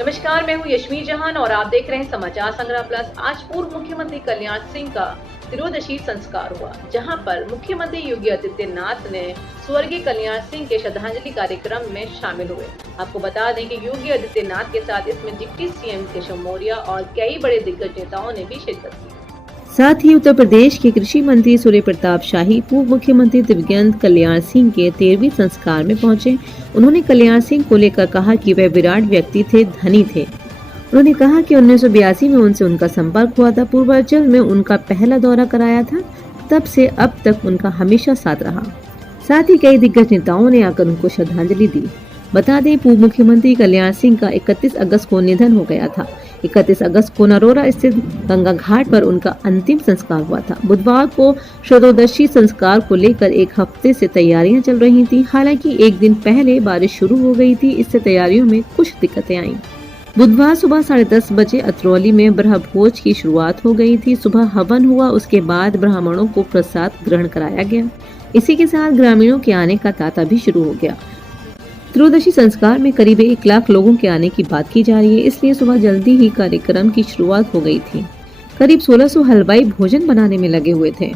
नमस्कार, मैं हूं यशमी जहान और आप देख रहे हैं समाचार संग्रह प्लस। आज पूर्व मुख्यमंत्री कल्याण सिंह का तिरोदशी संस्कार हुआ, जहां पर मुख्यमंत्री योगी आदित्यनाथ ने स्वर्गीय कल्याण सिंह के श्रद्धांजलि कार्यक्रम में शामिल हुए। आपको बता दें कि योगी आदित्यनाथ के साथ इसमें डिप्टी सीएम केशव मौर्य और कई बड़े दिग्गज नेताओं ने भी शिरकत की। साथ ही उत्तर प्रदेश के कृषि मंत्री सूर्य प्रताप शाही पूर्व मुख्यमंत्री दिवंगत कल्याण सिंह के 13वें संस्कार में पहुंचे। उन्होंने कल्याण सिंह को लेकर कहा कि वे विराट व्यक्ति थे, धनी थे। उन्होंने कहा कि 1982 में उनसे उनका संपर्क हुआ था। पूर्वांचल में उनका पहला दौरा कराया था, तब से अब तक उनका हमेशा साथ रहा। साथ ही कई दिग्गज नेताओं ने आकर उनको श्रद्धांजलि दी। बता दें, पूर्व मुख्यमंत्री कल्याण सिंह का 31 अगस्त को निधन हो गया था। 31 अगस्त को नरोरा स्थित गंगा घाट पर उनका अंतिम संस्कार हुआ था। बुधवार को त्रयोदशी संस्कार को लेकर एक हफ्ते से तैयारियां चल रही थी। हालांकि एक दिन पहले बारिश शुरू हो गई थी, इससे तैयारियों में कुछ दिक्कतें आईं। बुधवार सुबह 10:30 बजे अतरौली में ब्रह्मभोज की शुरुआत हो गई थी। सुबह हवन हुआ, उसके बाद ब्राह्मणों को प्रसाद ग्रहण कराया गया। इसी के साथ ग्रामीणों के आने का तांता भी शुरू हो गया। त्रयोदशी संस्कार में करीब 1 लाख लोगों के आने की बात की जा रही है, इसलिए सुबह जल्दी ही कार्यक्रम की शुरुआत हो गई थी। करीब 1600 हलवाई भोजन बनाने में लगे हुए थे।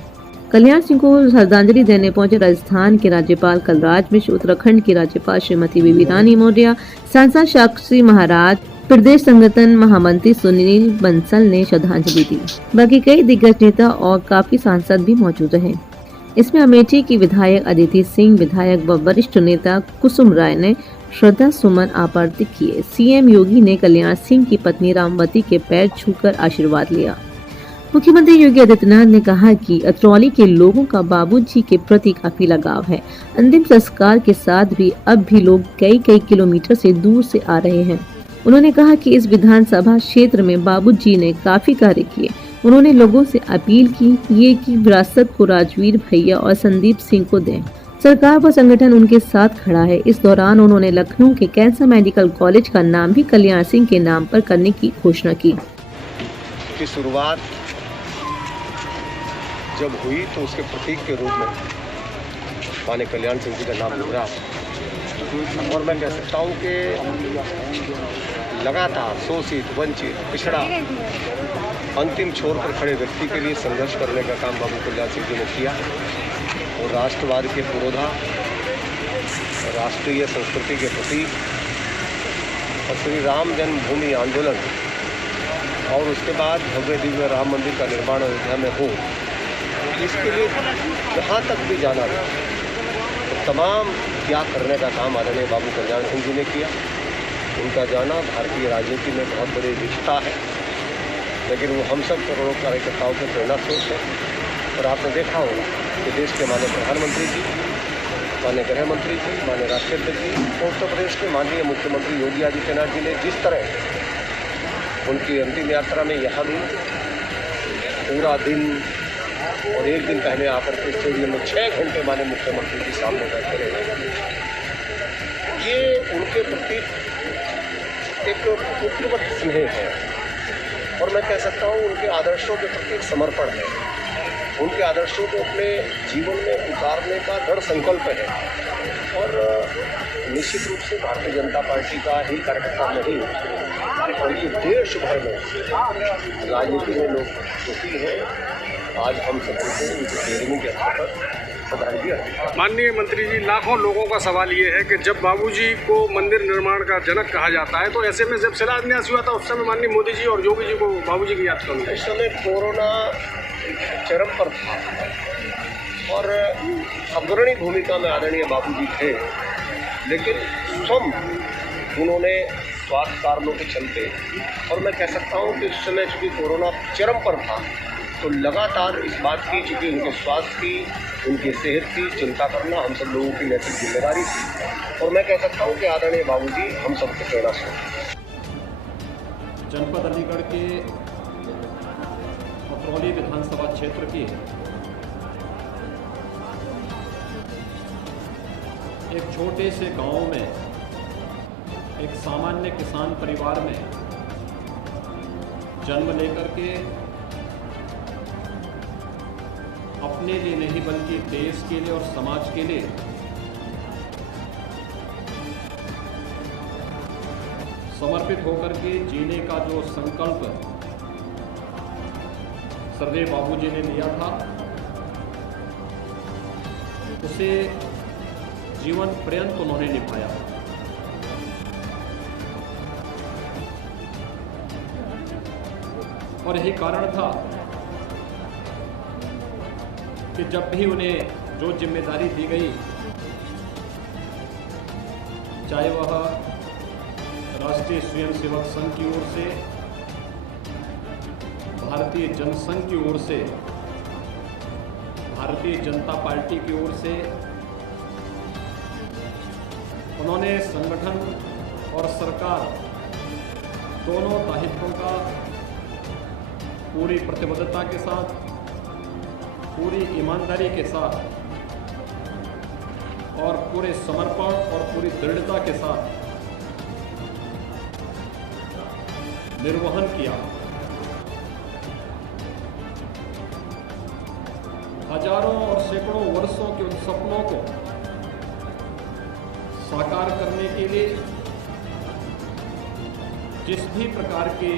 कल्याण सिंह को श्रद्धांजलि देने पहुंचे राजस्थान के राज्यपाल कलराज मिश्र, उत्तराखंड की राज्यपाल श्रीमती बेबी रानी मौर्य, सांसद साक्षी महाराज, प्रदेश संगठन महामंत्री सुनील बंसल ने श्रद्धांजलि दी। बाकी कई दिग्गज नेता और काफी सांसद भी मौजूद रहे। इसमें अमेठी की विधायक अदिति सिंह, विधायक व वरिष्ठ नेता कुसुम राय ने श्रद्धा सुमन अर्पित किए। सीएम योगी ने कल्याण सिंह की पत्नी रामवती के पैर छूकर आशीर्वाद लिया। मुख्यमंत्री योगी आदित्यनाथ ने कहा कि अतरौली के लोगों का बाबूजी के प्रति काफी लगाव है। अंतिम संस्कार के साथ भी अब भी लोग कई किलोमीटर से दूर से आ रहे हैं। उन्होंने कहा कि इस विधानसभा क्षेत्र में बाबूजी ने काफी कार्य किए। उन्होंने लोगों से अपील की कि विरासत को राजवीर भैया और संदीप सिंह को दें। सरकार व संगठन उनके साथ खड़ा है। इस दौरान उन्होंने लखनऊ के कैंसर मेडिकल कॉलेज का नाम भी कल्याण सिंह के नाम पर करने की घोषणा की। शुरुआत जब हुई तो उसके प्रतीक के रूप में माननीय कल्याण सिंह जी का नाम गुजरा और मैं कह सकता हूँ कि लगातार शोषित, वंचित, पिछड़ा, अंतिम छोर पर खड़े व्यक्ति के लिए संघर्ष करने का काम बाबू कल्याण सिंह जी ने किया और राष्ट्रवाद के पुरोधा, राष्ट्रीय संस्कृति के प्रतीक और श्री राम जन्मभूमि आंदोलन और उसके बाद भव्य दिव्य राम मंदिर का निर्माण अयोध्या में हो, इसके लिए जहाँ तक भी जाना था तो तमाम त्याग करने का काम आदरणीय बाबू कल्याण सिंह जी ने किया। उनका जाना भारतीय राजनीति में बहुत बड़ी रिश्ता है, लेकिन वो हम सब करोड़ों कार्यकर्ताओं के प्रेरणा स्रोत है। और आपने देखा होगा कि देश के माननीय प्रधानमंत्री जी, माननीय गृह मंत्री जी, माननीय राष्ट्रीय अध्यक्ष जी और उत्तर प्रदेश के माननीय मुख्यमंत्री योगी आदित्यनाथ जी ने जिस तरह उनकी अंतिम यात्रा में यहाँ भी पूरा दिन और एक दिन पहले आकर के स्टेडियम में 6 घंटे माननीय मुख्यमंत्री जी सामने बैठे रहे, ये उनके प्रति एक पुत्रवत स्नेह है और मैं कह सकता हूँ उनके आदर्शों के प्रति एक समर्पण है। उनके आदर्शों को अपने जीवन में उतारने का दृढ़ संकल्प है और निश्चित रूप से भारतीय जनता पार्टी का ही कार्यकर्ता नहीं बल्कि देश भर में राजनीति में लोग दुखी हैं। आज हम सबको उनके 13वीं के अवसर पर श्रद्धांजलि अर्पित। माननीय मंत्री जी, लाखों लोगों का सवाल ये है कि जब बाबूजी को मंदिर निर्माण का जनक कहा जाता है, तो ऐसे में जब शिलान्यास हुआ था उस समय माननीय मोदी जी और योगी जी को बाबूजी की याद करूँ। इस समय कोरोना चरम पर था और अग्रणी भूमिका में आदरणीय बाबूजी थे, लेकिन स्वयं उन्होंने स्वास्थ्य कारणों के चलते और मैं कह सकता हूँ कि इस समय चूँकि कोरोना चरम पर था तो लगातार इस बात की, चूँकि उनके स्वास्थ्य की, उनकी सेहत की चिंता करना हम सब लोगों की नैतिक जिम्मेदारी थी और मैं कह सकता हूँ कि आदरणीय बाबूजी हम सबके प्रेरणा स्रोत। जनपद अलीगढ़ के अतरौली विधानसभा क्षेत्र के एक छोटे से गांव में एक सामान्य किसान परिवार में जन्म लेकर के अपने लिए नहीं बल्कि देश के लिए और समाज के लिए समर्पित होकर के जीने का जो संकल्प सरदेव बाबूजी ने लिया था, उसे जीवन पर्यंत उन्होंने निभाया। और यही कारण था कि जब भी उन्हें जो जिम्मेदारी दी गई, चाहे वह राष्ट्रीय स्वयंसेवक संघ की ओर से, भारतीय जनसंघ की ओर से, भारतीय जनता पार्टी की ओर से, उन्होंने संगठन और सरकार दोनों दायित्वों का पूरी प्रतिबद्धता के साथ, पूरी ईमानदारी के साथ और पूरे समर्पण और पूरी दृढ़ता के साथ निर्वहन किया। हजारों और सैकड़ों वर्षों के उन सपनों को साकार करने के लिए जिस भी प्रकार के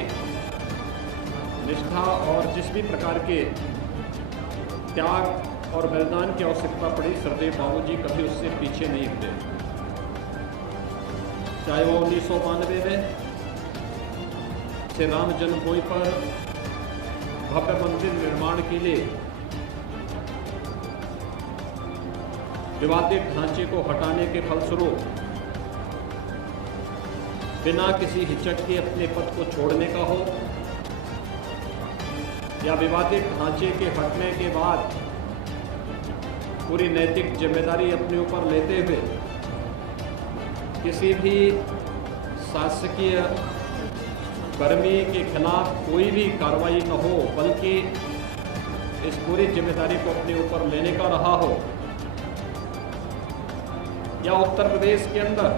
निष्ठा और जिस भी प्रकार के त्याग और बलिदान की आवश्यकता पड़ी, सरदेव बाबूजी कभी उससे पीछे नहीं हटे। चाहे वो 1992 में श्री राम जन्मभूमि पर भव्य मंदिर निर्माण के लिए विवादित ढांचे को हटाने के फलस्वरूप बिना किसी हिचक के अपने पद को छोड़ने का हो, या विवादित ढांचे के हटने के बाद पूरी नैतिक जिम्मेदारी अपने ऊपर लेते हुए किसी भी शासकीय कर्मी के खिलाफ कोई भी कार्रवाई न हो, बल्कि इस पूरी जिम्मेदारी को अपने ऊपर लेने का रहा हो, या उत्तर प्रदेश के अंदर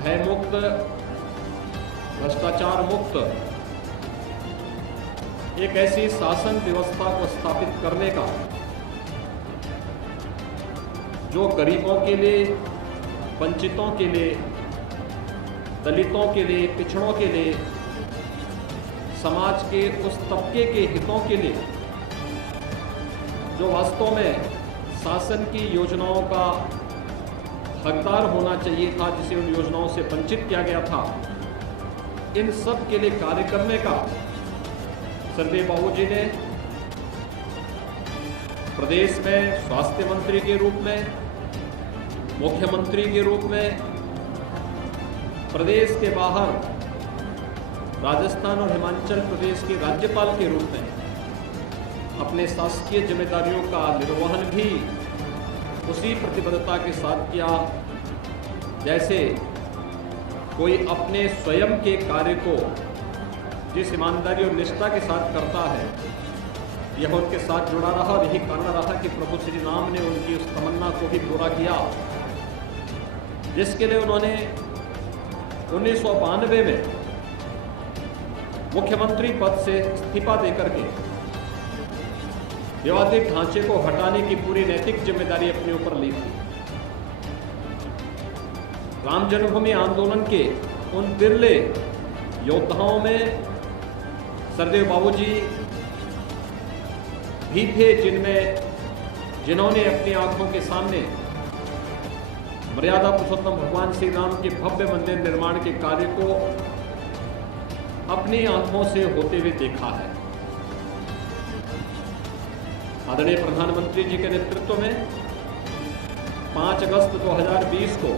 भय मुक्त, भ्रष्टाचार मुक्त एक ऐसी शासन व्यवस्था को स्थापित करने का जो गरीबों के लिए, वंचितों के लिए, दलितों के लिए, पिछड़ों के लिए, समाज के उस तबके के हितों के लिए जो वास्तव में शासन की योजनाओं का हकदार होना चाहिए था, जिसे उन योजनाओं से वंचित किया गया था, इन सब के लिए कार्य करने का सरदेव बाबूजी ने प्रदेश में स्वास्थ्य मंत्री के रूप में, मुख्यमंत्री के रूप में, प्रदेश के बाहर राजस्थान और हिमाचल प्रदेश के राज्यपाल के रूप में अपने शासकीय जिम्मेदारियों का निर्वहन भी उसी प्रतिबद्धता के साथ किया जैसे कोई अपने स्वयं के कार्य को जिस ईमानदारी और निष्ठा के साथ करता है, यह उनके साथ जुड़ा रहा। और यही कारण रहा कि प्रभु श्री राम ने उनकी उस तमन्ना को भी पूरा किया जिसके लिए उन्होंने 1992 में मुख्यमंत्री पद से इस्तीफा देकर के विवादित ढांचे को हटाने की पूरी नैतिक जिम्मेदारी अपने ऊपर ली थी। राम जन्मभूमि आंदोलन के उन बिरले योद्धाओं में सरदेव बाबूजी भी थे जिन्होंने अपनी आंखों के सामने मर्यादा पुरुषोत्तम भगवान श्री राम के भव्य मंदिर निर्माण के कार्य को अपनी आंखों से होते हुए देखा है। आदरणीय प्रधानमंत्री जी के नेतृत्व में 5 अगस्त 2020 को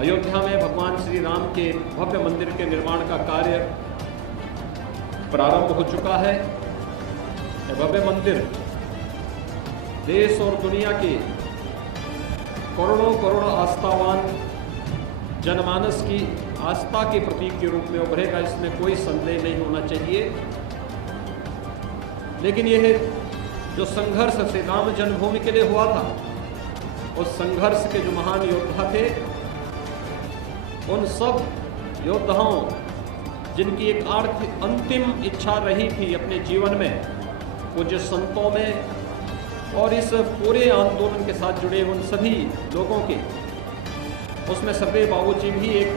अयोध्या में भगवान श्री राम के भव्य मंदिर के निर्माण का कार्य प्रारंभ हो चुका है। यह भव्य मंदिर देश और दुनिया के करोड़ों करोड़ आस्थावान जनमानस की आस्था के प्रतीक के रूप में उभरेगा, इसमें कोई संदेह नहीं होना चाहिए। लेकिन यह जो संघर्ष श्री राम जन्मभूमि के लिए हुआ था, उस संघर्ष के जो महान योद्धा थे, उन सब योद्धाओं जिनकी एक अंतिम इच्छा रही थी अपने जीवन में, पूज्य संतों में और इस पूरे आंदोलन के साथ जुड़े उन सभी लोगों के उसमें सरदेव बाबूजी भी एक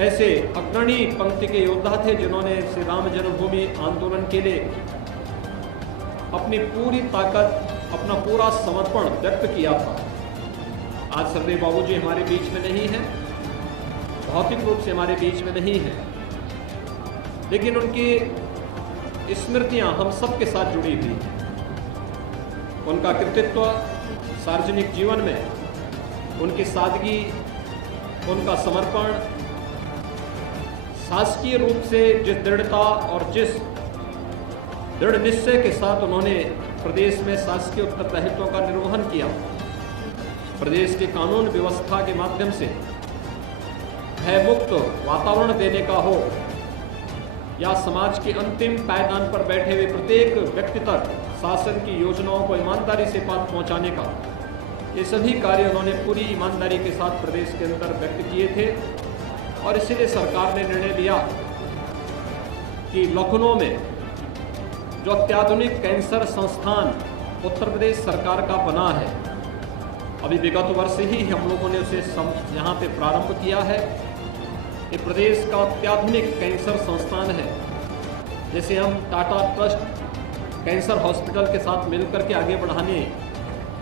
ऐसे अग्रणी पंक्ति के योद्धा थे जिन्होंने श्री राम जन्मभूमि आंदोलन के लिए अपनी पूरी ताकत, अपना पूरा समर्पण व्यक्त किया था। आज सरदेव बाबूजी हमारे बीच में नहीं हैं, भौतिक रूप से हमारे बीच में नहीं हैं, लेकिन उनकी स्मृतियां हम सबके साथ जुड़ी हुई हैं। उनका कृतित्व सार्वजनिक जीवन में, उनकी सादगी, उनका समर्पण, शासकीय रूप से जिस दृढ़ता और जिस दृढ़ निश्चय के साथ उन्होंने प्रदेश में शासकीय उत्तरदायित्वों का निर्वहन किया, प्रदेश के कानून व्यवस्था के माध्यम से भयमुक्त वातावरण देने का हो या समाज के अंतिम पायदान पर बैठे हुए प्रत्येक व्यक्ति तक शासन की योजनाओं को ईमानदारी से पास पहुंचाने का, ये सभी कार्य उन्होंने पूरी ईमानदारी के साथ प्रदेश के अंदर व्यक्त किए थे। और इसीलिए सरकार ने निर्णय लिया कि लखनऊ में जो अत्याधुनिक कैंसर संस्थान उत्तर प्रदेश सरकार का बना है, अभी विगत वर्ष ही हम लोगों ने उसे यहाँ पे प्रारंभ किया है। ये प्रदेश का अत्याधुनिक कैंसर संस्थान है। जैसे हम टाटा ट्रस्ट कैंसर हॉस्पिटल के साथ मिलकर के आगे बढ़ाने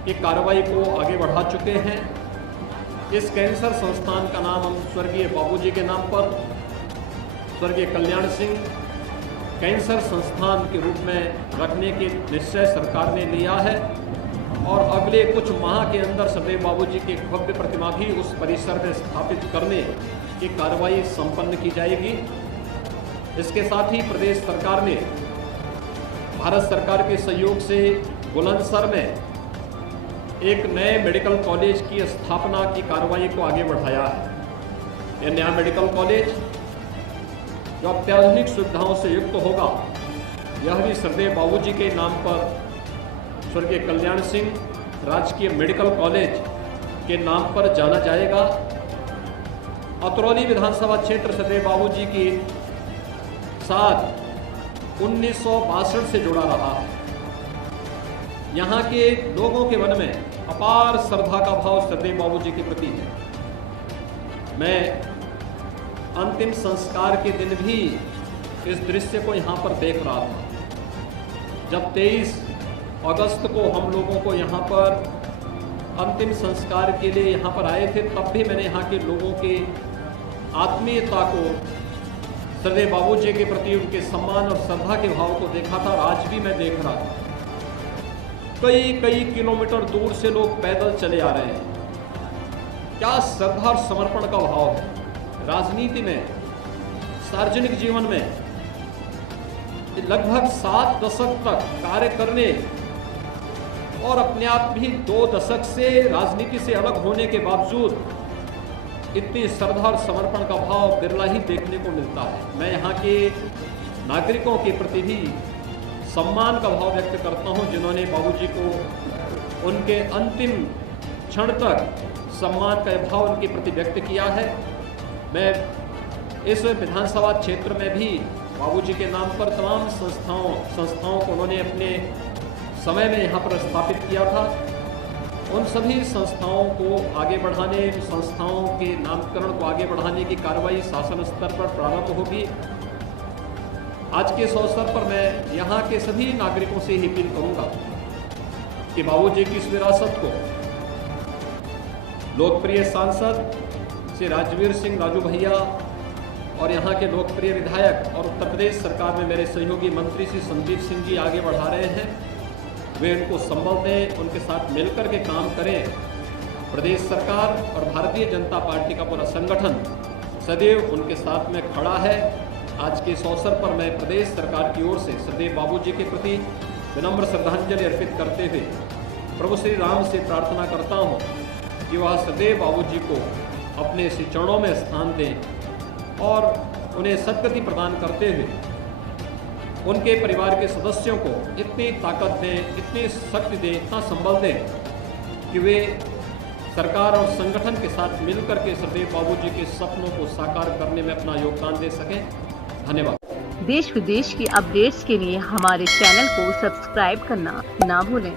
की कार्रवाई को आगे बढ़ा चुके हैं। इस कैंसर संस्थान का नाम हम स्वर्गीय बाबूजी के नाम पर स्वर्गीय कल्याण सिंह कैंसर संस्थान के रूप में रखने की निश्चय सरकार ने लिया है और अगले कुछ माह के अंदर सरदेव बाबूजी की भव्य प्रतिमा भी उस परिसर में स्थापित करने की कार्रवाई संपन्न की जाएगी। इसके साथ ही प्रदेश सरकार ने भारत सरकार के सहयोग से बुलंदशहर में एक नए मेडिकल कॉलेज की स्थापना की कार्रवाई को आगे बढ़ाया है। यह नया मेडिकल कॉलेज जो अत्याधुनिक सुविधाओं से युक्त होगा, यह भी सरदेव बाबूजी के नाम पर स्वर्गीय कल्याण सिंह राजकीय मेडिकल कॉलेज के नाम पर जाना जाएगा। अतरौली विधानसभा क्षेत्र सरदेव बाबूजी की साथ 1962 से जुड़ा रहा है। यहाँ के लोगों के मन में अपार श्रद्धा का भाव सरदेव बाबूजी के प्रति है। मैं अंतिम संस्कार के दिन भी इस दृश्य को यहाँ पर देख रहा था। जब 23 अगस्त को हम लोगों को यहाँ पर अंतिम संस्कार के लिए यहाँ पर आए थे, तब भी मैंने यहाँ के लोगों के आत्मीयता को, सरदेव बाबूजी के प्रति उनके सम्मान और श्रद्धा के भाव को देखा था। आज भी मैं देख रहा था कई किलोमीटर दूर से लोग पैदल चले आ रहे हैं। क्या श्रद्धा और समर्पण का भाव है। राजनीति में, सार्वजनिक जीवन में लगभग 7 दशक तक कार्य करने और अपने आप भी 2 दशक से राजनीति से अलग होने के बावजूद इतनी श्रद्धा और समर्पण का भाव बिरला ही देखने को मिलता है। मैं यहाँ के नागरिकों के प्रति भी सम्मान का भाव व्यक्त करता हूँ, जिन्होंने बाबूजी को उनके अंतिम क्षण तक सम्मान का भाव उनके प्रति व्यक्त किया है। मैं इस विधानसभा क्षेत्र में भी बाबूजी के नाम पर तमाम संस्थाओं को उन्होंने अपने समय में यहाँ पर स्थापित किया था। उन सभी संस्थाओं को आगे बढ़ाने, संस्थाओं के नामकरण को आगे बढ़ाने की कार्रवाई शासन स्तर पर प्रारंभ होगी। आज के इस अवसर पर मैं यहाँ के सभी नागरिकों से ही अपील करूँगा कि बाबूजी की इस विरासत को लोकप्रिय सांसद श्री राजवीर सिंह राजू भैया और यहाँ के लोकप्रिय विधायक और उत्तर प्रदेश सरकार में मेरे सहयोगी मंत्री श्री संदीप सिंह जी आगे बढ़ा रहे हैं। वे उनको संबल दें, उनके साथ मिलकर के काम करें। प्रदेश सरकार और भारतीय जनता पार्टी का पूरा संगठन सदैव उनके साथ में खड़ा है। आज के इस अवसर पर मैं प्रदेश सरकार की ओर से सरदेव बाबूजी के प्रति विनम्र श्रद्धांजलि अर्पित करते हुए प्रभु श्री राम से प्रार्थना करता हूँ कि वह सदैव बाबूजी को अपने श्री चरणों में स्थान दें और उन्हें सद्गति प्रदान करते हुए उनके परिवार के सदस्यों को इतनी ताकत दें, इतनी शक्ति दें, इतना संबल दें कि वे सरकार और संगठन के साथ मिलकर के सरदेव बाबूजी के सपनों को साकार करने में अपना योगदान दे सकें। धन्यवाद। देश विदेश की अपडेट्स के लिए हमारे चैनल को सब्सक्राइब करना ना भूलें।